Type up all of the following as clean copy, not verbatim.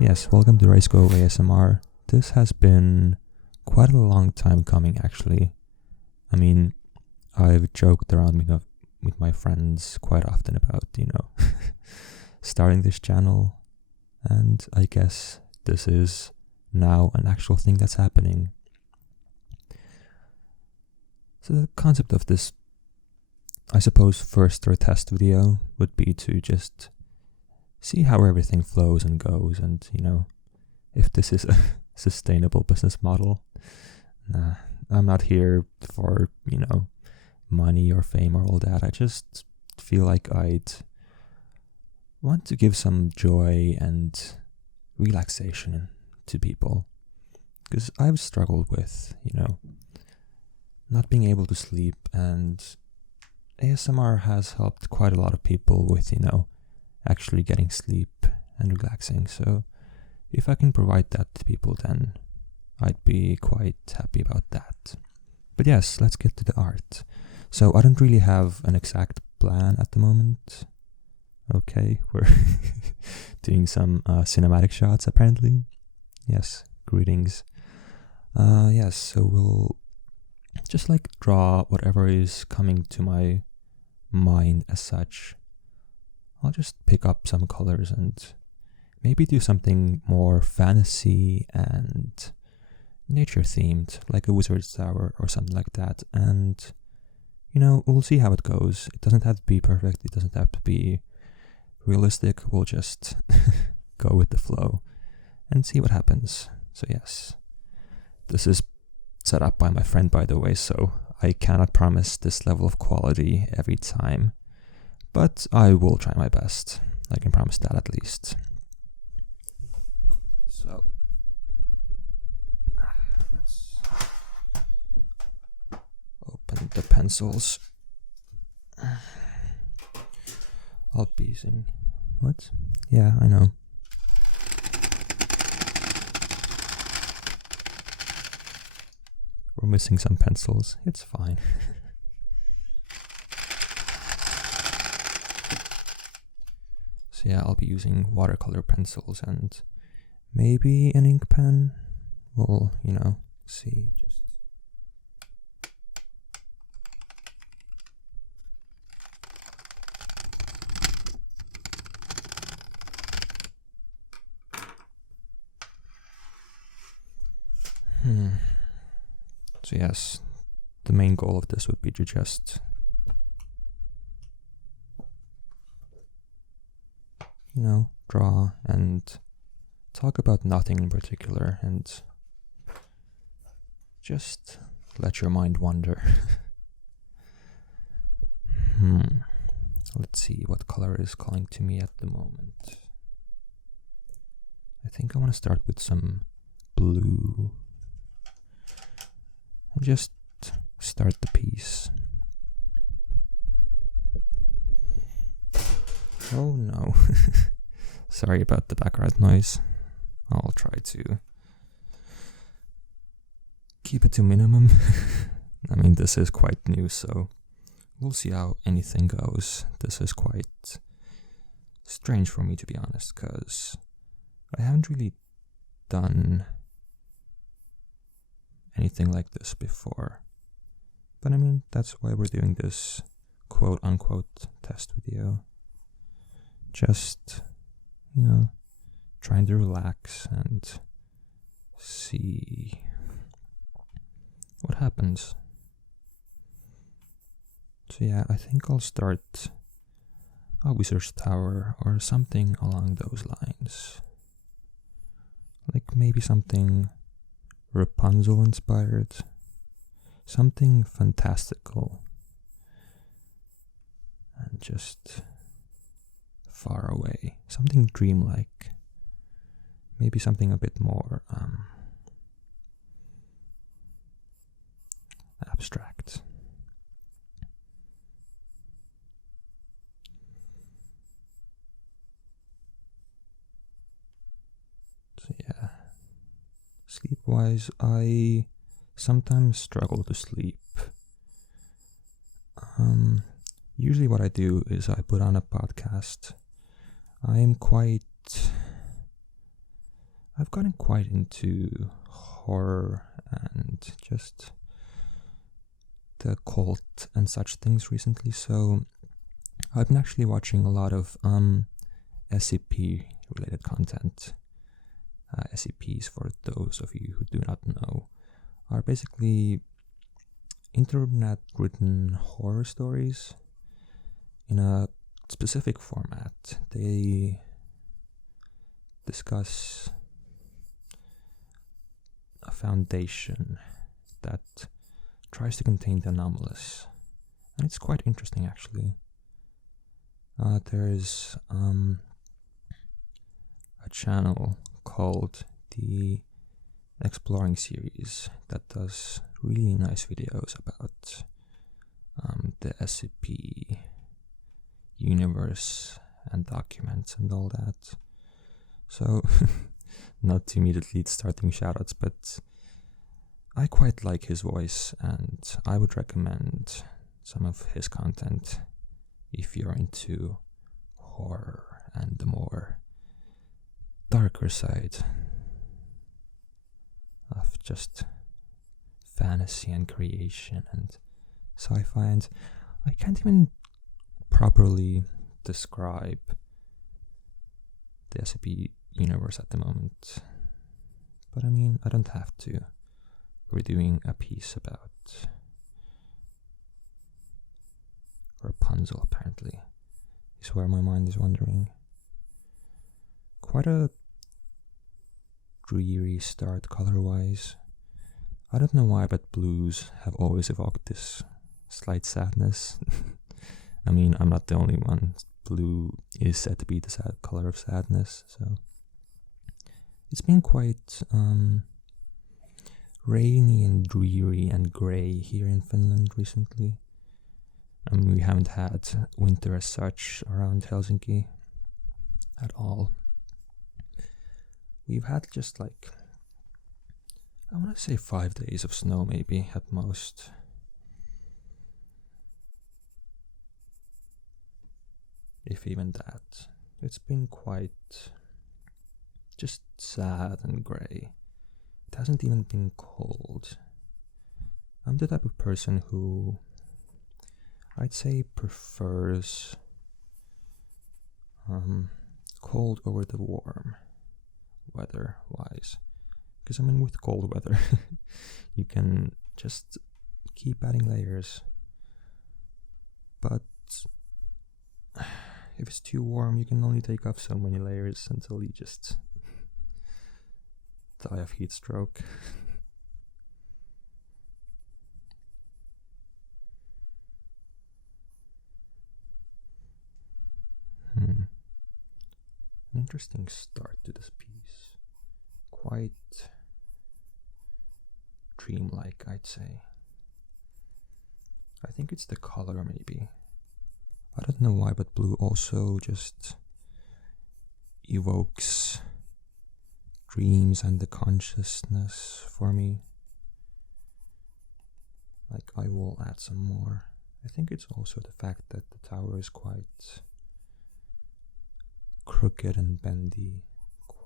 Yes, welcome to Raceco ASMR. This has been quite a long time coming, actually. I mean, I've joked around with my friends quite often about, starting this channel, and I guess this is now an actual thing that's happening. So the concept of this, I suppose, first or test video would be to just see how everything flows and goes, and if this is a sustainable business model. Nah, I'm not here for money or fame or all that. I just feel like I'd want to give some joy and relaxation to people, because I've struggled with not being able to sleep, and ASMR has helped quite a lot of people with actually getting sleep and relaxing. So if I can provide that to people, then I'd be quite happy about that. But yes, let's get to the art. So I don't really have an exact plan at the moment. Okay, we're doing some cinematic shots apparently. Yes, greetings. Yes, so we'll just draw whatever is coming to my mind as such. I'll just pick up some colors and maybe do something more fantasy and nature themed, like a wizard's tower or something like that. And we'll see how it goes. It doesn't have to be perfect, it doesn't have to be realistic. We'll just go with the flow and see what happens. So yes, this is set up by my friend, by the way, so I cannot promise this level of quality every time, but I will try my best. I can promise that at least. So let's open the pencils. I'll be using... What? Yeah, I know. We're missing some pencils. It's fine. So yeah, I'll be using watercolor pencils and maybe an ink pen. We'll, see. Just So yes, the main goal of this would be to just draw and talk about nothing in particular, and just let your mind wander. Let's see what color is calling to me at the moment. I think I want to start with some blue and just start the piece. Oh no. Sorry about the background noise. I'll try to keep it to minimum. I mean, this is quite new, so we'll see how anything goes. This is quite strange for me, to be honest, because I haven't really done anything like this before. But I mean, that's why we're doing this quote-unquote test video. Just, trying to relax and see what happens. So yeah, I think I'll start a wizard's tower or something along those lines. Like maybe something Rapunzel inspired, something fantastical, and just far away, something dreamlike, maybe something a bit more abstract. So yeah, sleep-wise, I sometimes struggle to sleep. Usually what I do is I put on a podcast. I am quite I've gotten quite into horror and just the cult and such things recently, so I've been actually watching a lot of SCP related content. SCPs, for those of you who do not know, are basically internet written horror stories in a specific format. They discuss a foundation that tries to contain the anomalous, and it's quite interesting actually. There's a channel called the Exploring series that does really nice videos about the SCP universe and documents and all that. So, not to immediately starting shoutouts, but I quite like his voice, and I would recommend some of his content if you're into horror and the more darker side of just fantasy and creation and sci-fi. And I can't even properly describe the SCP universe at the moment, but I mean, I don't have to. We're doing a piece about Rapunzel, apparently, is where my mind is wandering. Quite a dreary start color-wise. I don't know why, but blues have always evoked this slight sadness. I mean, I'm not the only one. Blue is said to be the sad color of sadness, so it's been quite rainy and dreary and grey here in Finland recently. I mean, we haven't had winter as such around Helsinki at all. We've had just like, I want to say 5 days of snow maybe at most. If even that. It's been quite just sad and grey. It hasn't even been cold. I'm the type of person who I'd say prefers cold over the warm weather wise, because I mean, with cold weather you can just keep adding layers, but if it's too warm you can only take off so many layers until you just die of heat stroke. An interesting start to this piece. Quite dreamlike, I'd say. I think it's the color, maybe. I don't know why, but blue also just evokes dreams and the consciousness for me. Like, I will add some more. I think it's also the fact that the tower is quite crooked and bendy.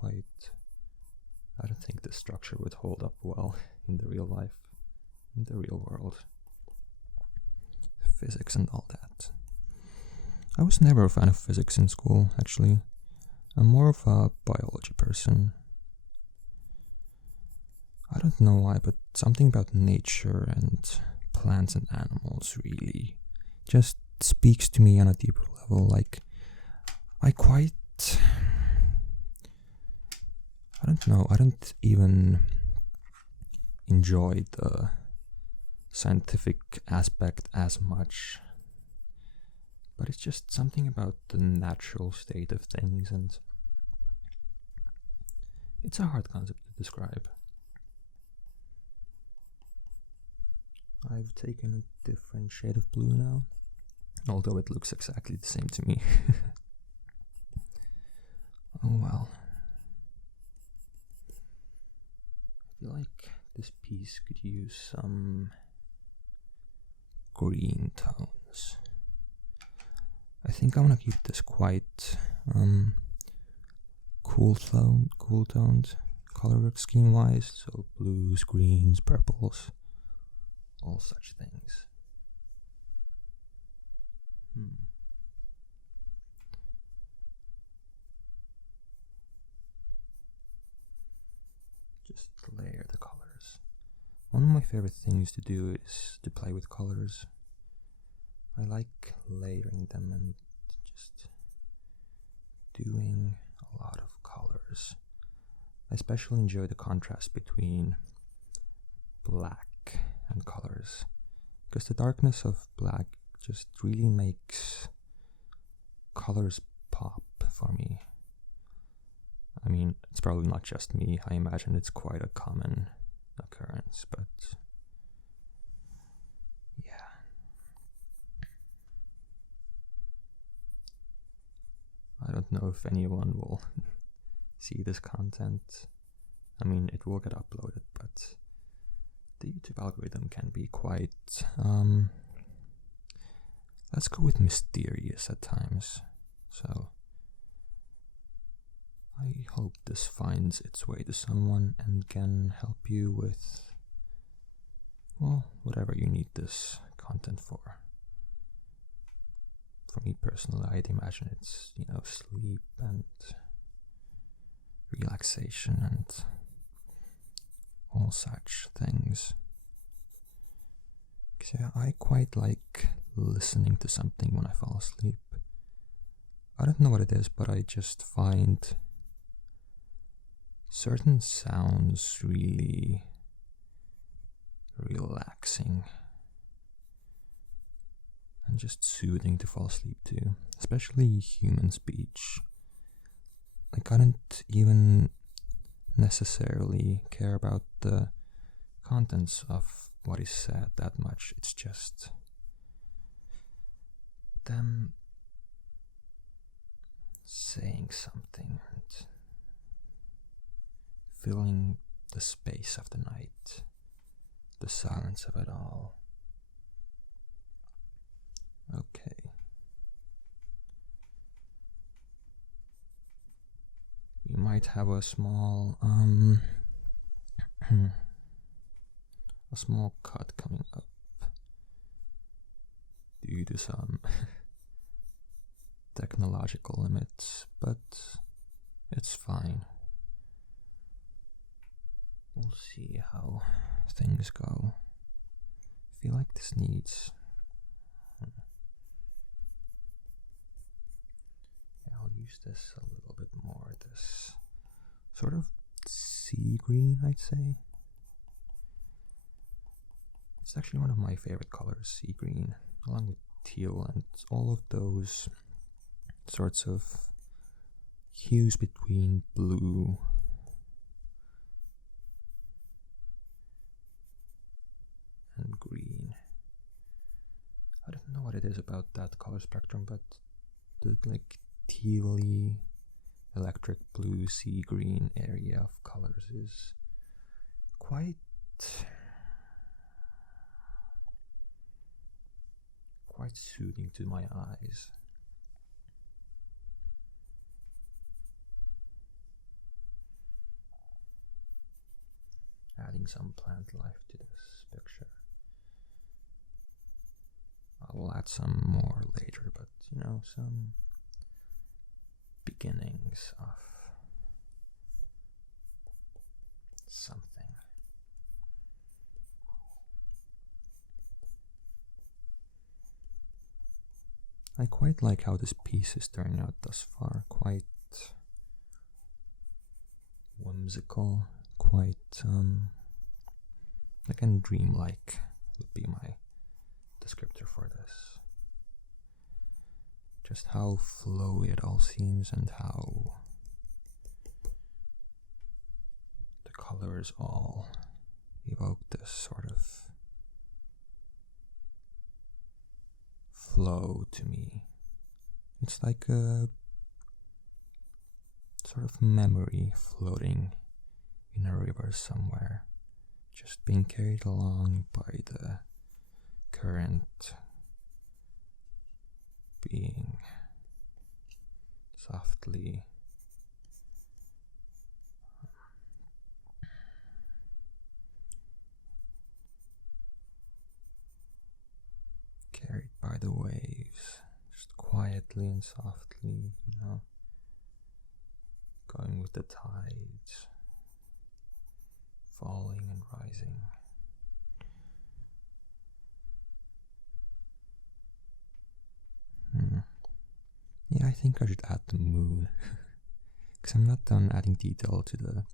I don't think the structure would hold up well in the real life, in the real world. Physics and all that. I was never a fan of physics in school, actually. I'm more of a biology person. I don't know why, but something about nature and plants and animals really just speaks to me on a deeper level. Like, I don't know, I don't even enjoy the scientific aspect as much, but it's just something about the natural state of things, and it's a hard concept to describe. I've taken a different shade of blue now, although it looks exactly the same to me. Oh well. I feel like this piece could use some green tones. I think I want to keep this quite cool toned. color scheme wise, so blues, greens, purples, all such things. Just layer the colors. One of my favorite things to do is to play with colors. I like layering them and just doing a lot of colors. I especially enjoy the contrast between black and colors, because the darkness of black just really makes colors pop for me. I mean, it's probably not just me. I imagine it's quite a common occurrence, but yeah. I don't know if anyone will see this content. I mean, it will get uploaded, but the YouTube algorithm can be quite, let's go with mysterious at times. So I hope this finds its way to someone and can help you with, well, whatever you need this content for. For me personally, I'd imagine it's, sleep and relaxation and all such things. Because I quite like listening to something when I fall asleep. I don't know what it is, but I just find certain sounds really relaxing and just soothing to fall asleep to, especially human speech. Like, I don't even necessarily care about the contents of what is said that much. It's just them saying something and filling the space of the night, the silence of it all. Okay. We might have a small a small cut coming up due to some technological limits, but it's fine. We'll see how things go. I feel like this needs... I'll use this a little bit more. This sort of sea green, I'd say. It's actually one of my favorite colors, sea green, along with teal and all of those sorts of hues between blue and green. I don't know what it is about that color spectrum, but the tealy, electric blue, sea green area of colors is quite soothing to my eyes. Adding some plant life to this picture. I will add some more later, but some beginnings of something. I quite like how this piece is turning out thus far. Quite whimsical, quite again, dreamlike would be my descriptor for this. Just how flowy it all seems and how the colors all evoke this sort of flow to me. It's like a sort of memory floating in a river somewhere, just being carried along by the current, being softly by the waves, just quietly and softly, going with the tides, falling and rising. Yeah, I think I should add the moon, because I'm not done adding detail to the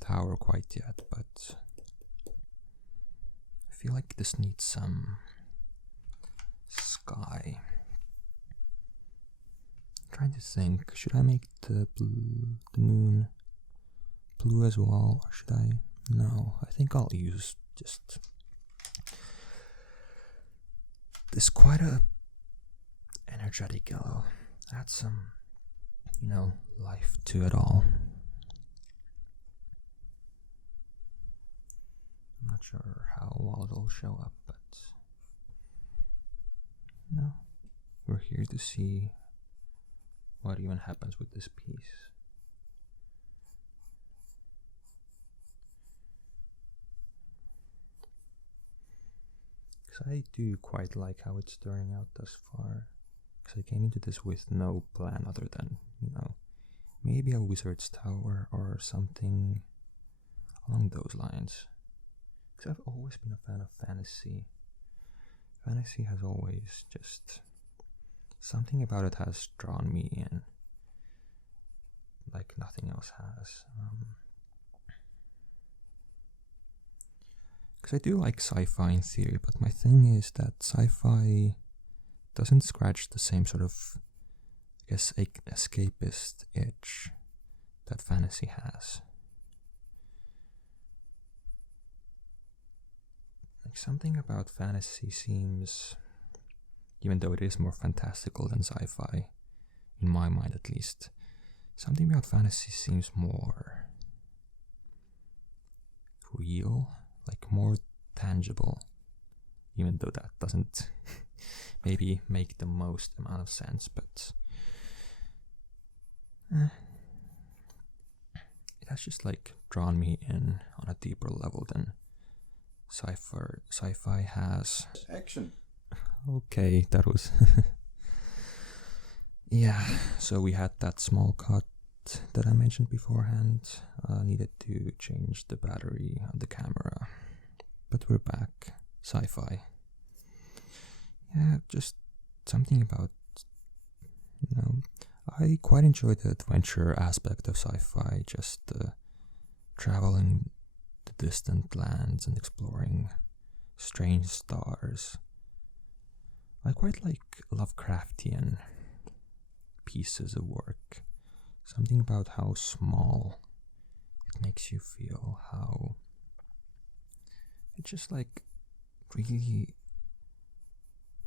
tower quite yet, but I feel like this needs some sky. I'm trying to think, should I make the moon blue as well, or should I? No, I think I'll use just this quite a energetic yellow. Add some, life to it all. I'm not sure how well it'll show up, but we're here to see what even happens with this piece. Because I do quite like how it's turning out thus far. Because I came into this with no plan other than, maybe a wizard's tower or something along those lines. Because I've always been a fan of fantasy. Fantasy has always just, something about it has drawn me in, like nothing else has. Because I do like sci-fi in theory, but my thing is that sci-fi doesn't scratch the same sort of, I guess, escapist itch that fantasy has. Like something about fantasy seems, even though it is more fantastical than sci-fi, in my mind at least, something about fantasy seems more real, like more tangible, even though that doesn't maybe make the most amount of sense, but it has just like drawn me in on a deeper level than sci-fi has. Action. Okay, that was yeah, so we had that small cut that I mentioned beforehand. Needed to change the battery on the camera, but we're back. Sci-fi. Yeah, just something about, I quite enjoy the adventure aspect of sci-fi, just traveling to distant lands and exploring strange stars. I quite like Lovecraftian pieces of work. Something about how small it makes you feel, how it just like really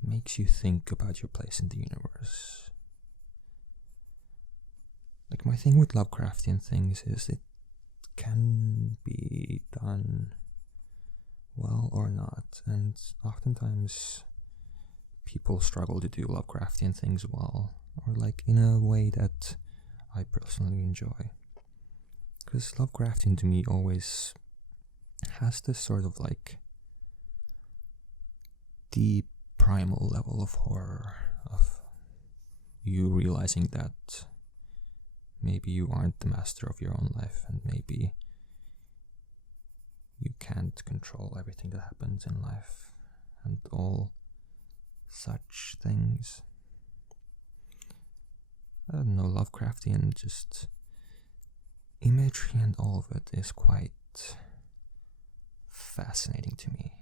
makes you think about your place in the universe. Like my thing with Lovecraftian things is it can be done well or not, and oftentimes people struggle to do Lovecraftian things well, or like in a way that I personally enjoy. Because Lovecraftian to me always has this sort of like deep primal level of horror, of you realizing that maybe you aren't the master of your own life, and maybe you can't control everything that happens in life, and all such things. I don't know, Lovecraftian just imagery and all of it is quite fascinating to me.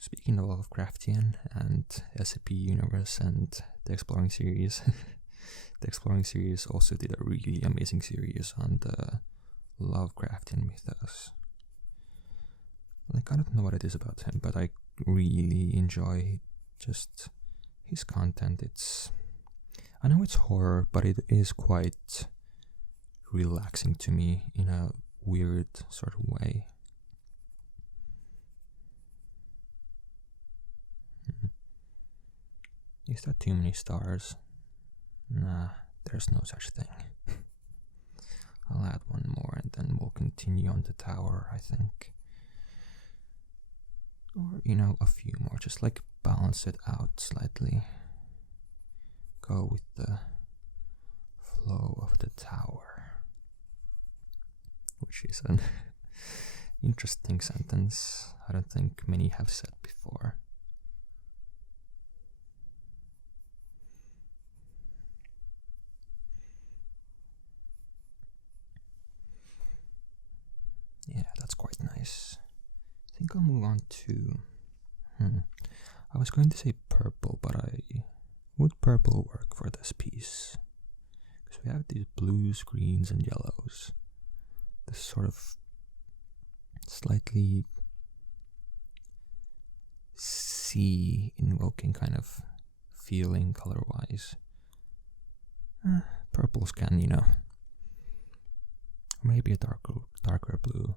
Speaking of Lovecraftian and SCP Universe and the Exploring series, the Exploring series also did a really amazing series on the Lovecraftian mythos. Like, I don't know what it is about him, but I really enjoy just his content. I know it's horror, but it is quite relaxing to me in a weird sort of way. Is that too many stars? Nah, there's no such thing. I'll add one more and then we'll continue on the tower, I think. Or, a few more, just like balance it out slightly. Go with the flow of the tower. Which is an interesting sentence I don't think many have said before. Yeah, that's quite nice. I think I'll move on to... I was going to say purple, but would purple work for this piece? Because we have these blues, greens, and yellows. This sort of slightly sea invoking kind of feeling color-wise. Purples can, maybe a darker blue.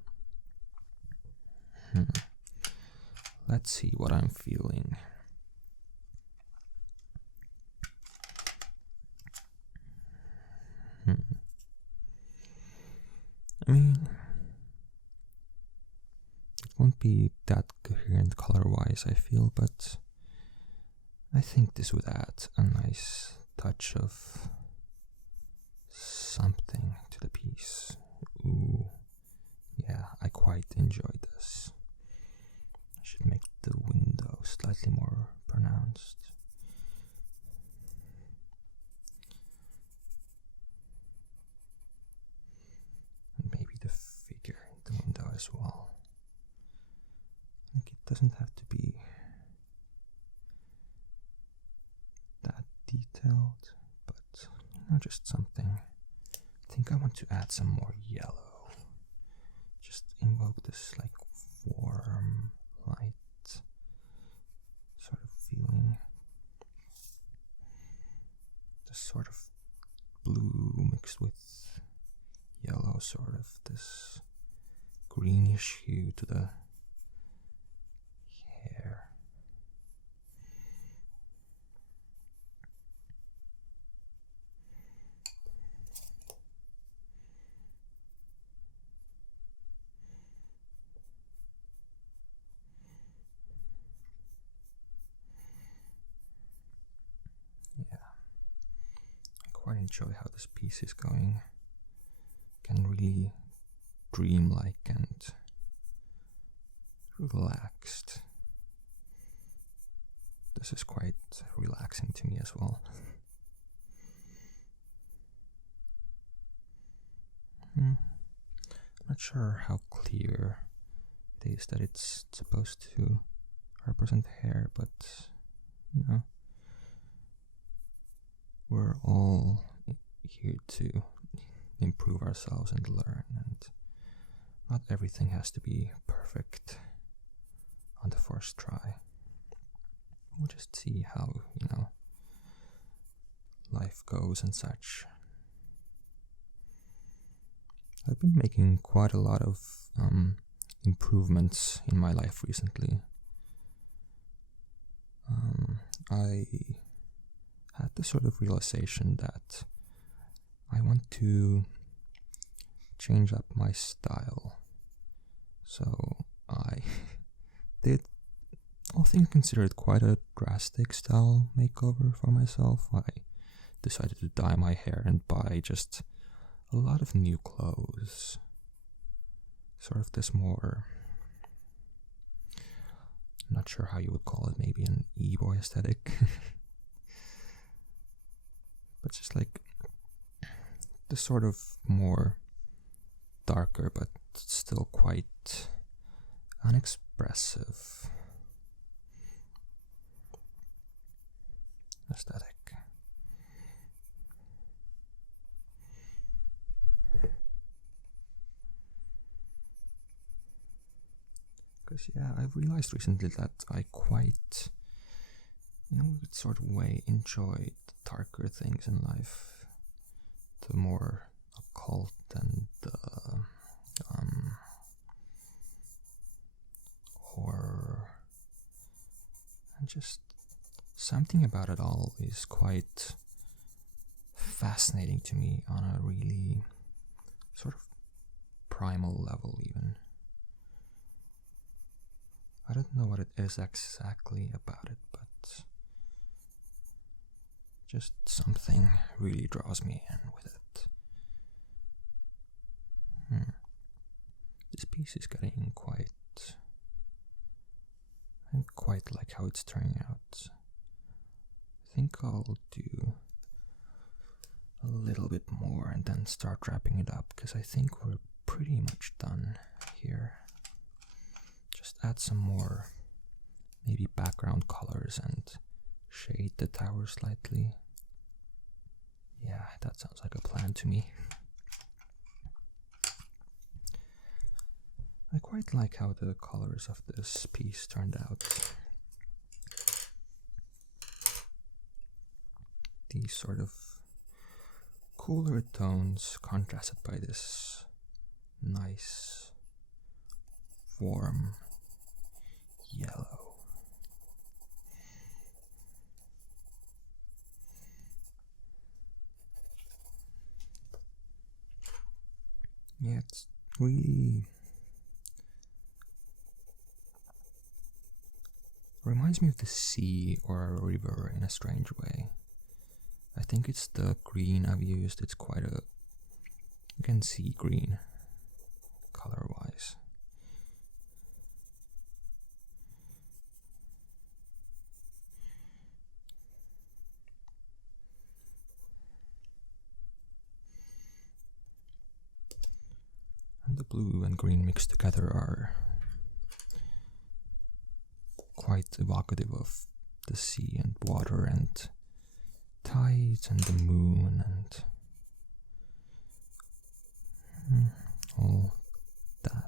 Let's see what I'm feeling. I mean, it won't be that coherent color-wise, I feel, but I think this would add a nice touch of something to the piece. Ooh, yeah, I quite enjoy this. I should make the window slightly more pronounced. And maybe the figure in the window as well. I think it doesn't have to be that detailed, but just something. I think I want to add some more yellow. Just invoke this like warm, light sort of feeling. This sort of blue mixed with yellow, sort of this greenish hue to the hair. I enjoy how this piece is going. Can really dreamlike and relaxed. This is quite relaxing to me as well. I'm not sure how clear it is that it's supposed to represent hair, but we're all here to improve ourselves and learn, and not everything has to be perfect on the first try. We'll just see how, life goes and such. I've been making quite a lot of improvements in my life recently. I had this sort of realization that I want to change up my style. So I did, all things considered, quite a drastic style makeover for myself. I decided to dye my hair and buy just a lot of new clothes. Sort of this more, not sure how you would call it, maybe an e-boy aesthetic. But just like the sort of more darker but still quite unexpressive aesthetic. Because I've realized recently that I quite, sort of way enjoy the darker things in life, the more occult and horror, and just something about it all is quite fascinating to me on a really sort of primal level even. I don't know what it is exactly about it, but just something really draws me in with it. This piece is getting I quite like how it's turning out. I think I'll do a little bit more and then start wrapping it up, because I think we're pretty much done here. Just add some more, maybe background colors, and shade the tower slightly. Yeah, that sounds like a plan to me. I quite like how the colors of this piece turned out. These sort of cooler tones contrasted by this nice, warm yellow. Yeah, it's really reminds me of the sea or a river in a strange way. I think it's the green I've used. It's quite a, you can see green color-wise. And the blue and green mixed together are quite evocative of the sea and water and tides and the moon and all that.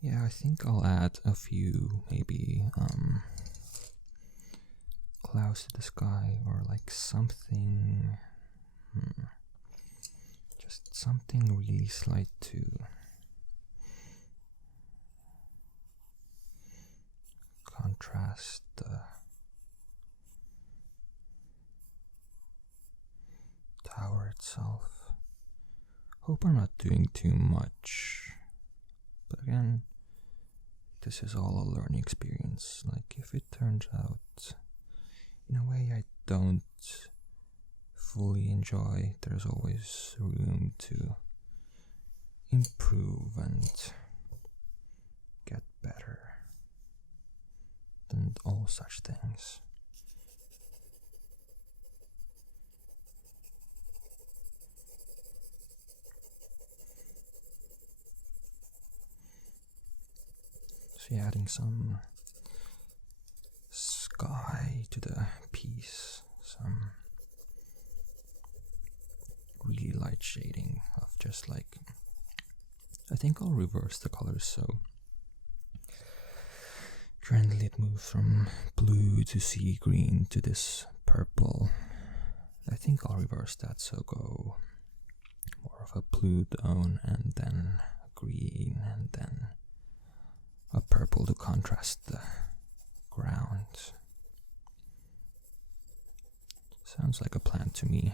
Yeah, I think I'll add a few, maybe, clouds to the sky, or like something, just something really slight to contrast the tower itself. Hope I'm not doing too much, but again, this is all a learning experience. Like, if it turns out in a way I don't fully enjoy, there's always room to improve and get better, and all such things. So yeah, adding some sky to the piece, some really light shading of just like, I think I'll reverse the colors, so gently it moves from blue to sea green to this purple. I think I'll reverse that, so go more of a blue tone and then a green and then a purple to contrast the ground. Sounds like a plan to me.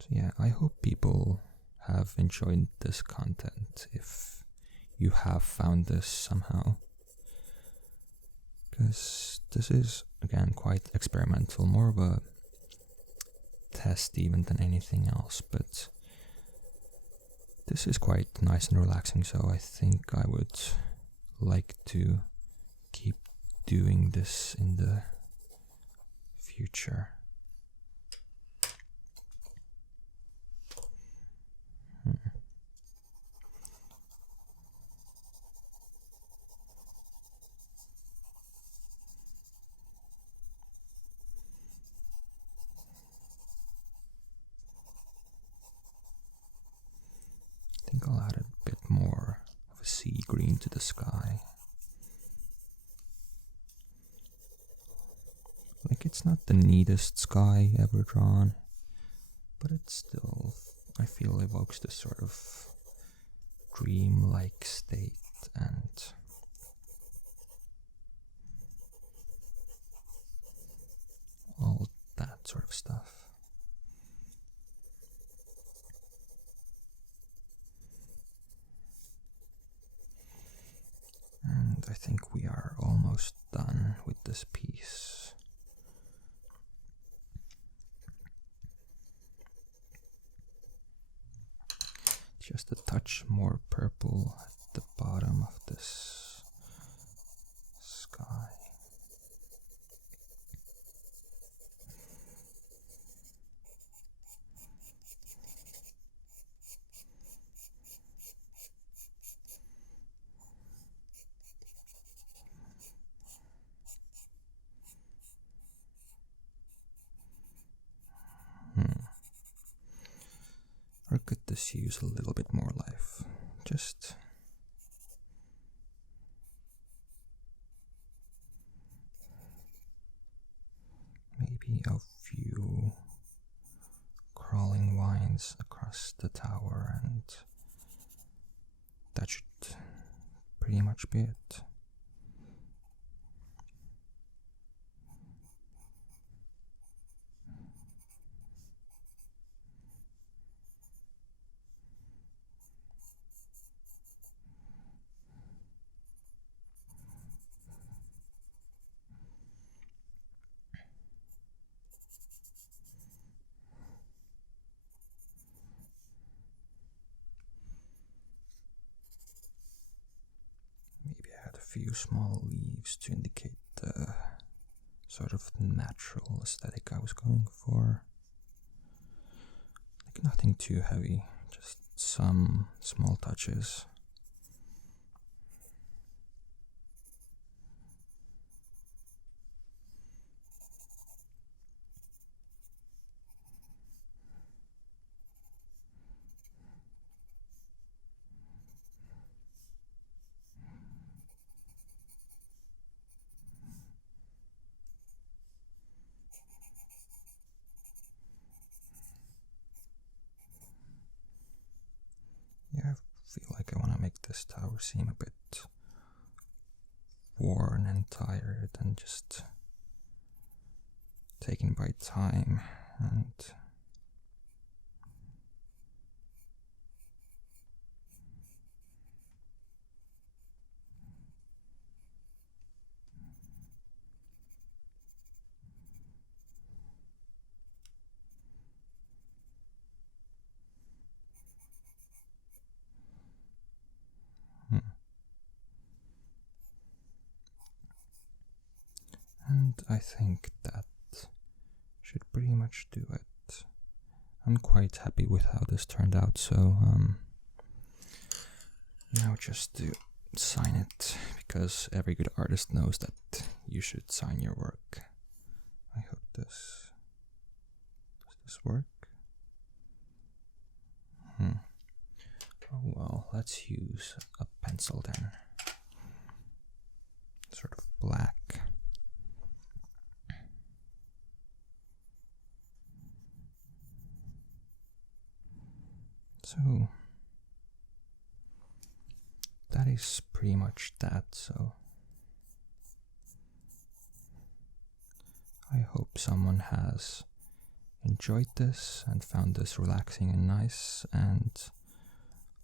So yeah, I hope people have enjoyed this content, if you have found this somehow, because this is again quite experimental, more of a test even than anything else, but this is quite nice and relaxing, so I think I would like to keep doing this in the future. I think I'll add a bit more of a sea green to the sky. It's not the neatest sky ever drawn, but it still, I feel, evokes this sort of dream-like state and all that sort of stuff. And I think we are almost done with this piece. Just a touch more purple at the bottom of this sky. Or could this use a little bit more life? Just maybe a few crawling vines across the tower, and that should pretty much be it. Few small leaves to indicate the sort of natural aesthetic I was going for. Like nothing too heavy, just some small touches. Yeah, I feel like I want to make this tower seem a bit worn and tired and just taken by time, and I think that should pretty much do it. I'm quite happy with how this turned out, so now just to sign it, because every good artist knows that you should sign your work. I hope does this work? Oh well, let's use a pencil then. Sort of black. So that is pretty much that, so I hope someone has enjoyed this and found this relaxing and nice, and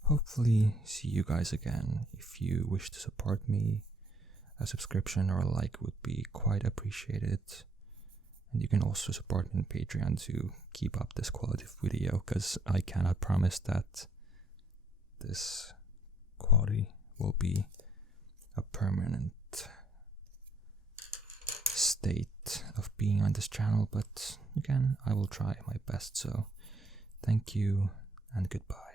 hopefully see you guys again. If you wish to support me, a subscription or a like would be quite appreciated. And you can also support me on Patreon to keep up this quality of video, because I cannot promise that this quality will be a permanent state of being on this channel, but again, I will try my best. So thank you and goodbye.